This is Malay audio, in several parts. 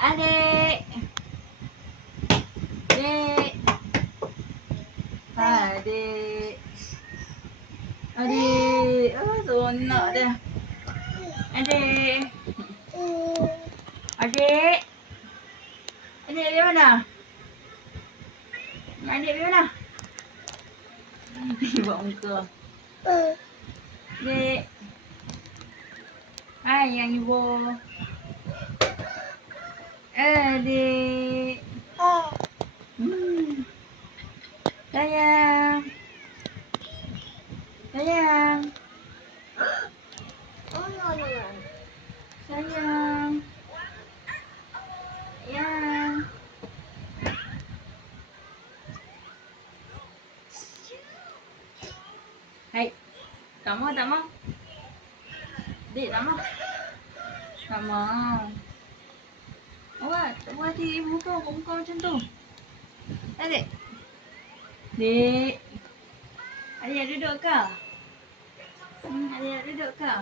Adik. Dek. Adik. Adik. Oh, seronok dia. Adik. Adik. Adik di mana? Adik di mana? Buat muka. Dek. Hai yang ibu. Adik. Sayang. Sayang. Sayang. Sayang. Hai. Tak mau, tak mau. Dek, tak mau. Tak mau. Awak, tak mau hati ibu kau muka macam tu. Adik. Dek. Adik nak duduk ke? Adik nak duduk ke?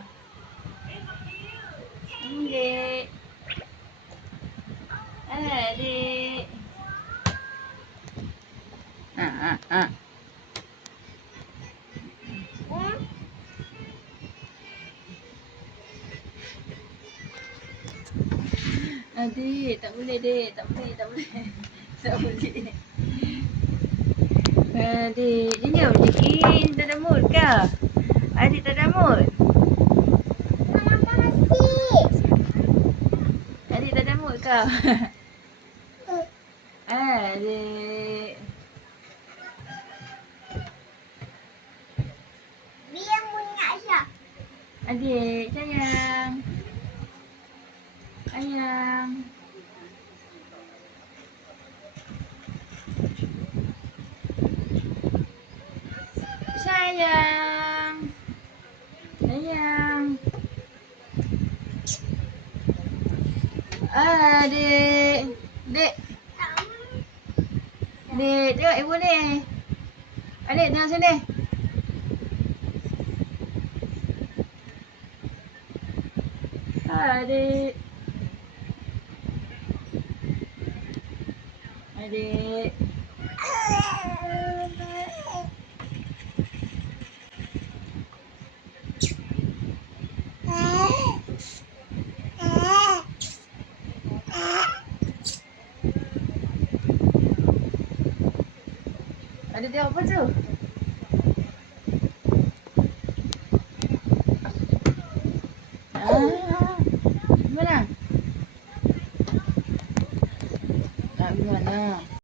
Dek. Adik. Ha. Adik, tak boleh dek, tak boleh. Tak boleh. Adik, senyum sikit, tak ada mood ke? Adik tak ada mood? Adik tak ada mood ke? Adik. Biar bunyi Aisyah. Adik, sayang. Sayang. Sayang. Sayang. Adik. Dek. Dek, tengok ibu ni. Adik, tengok sini. Adik. Adik. Adik tengok apa tu? Mana? Nak mana?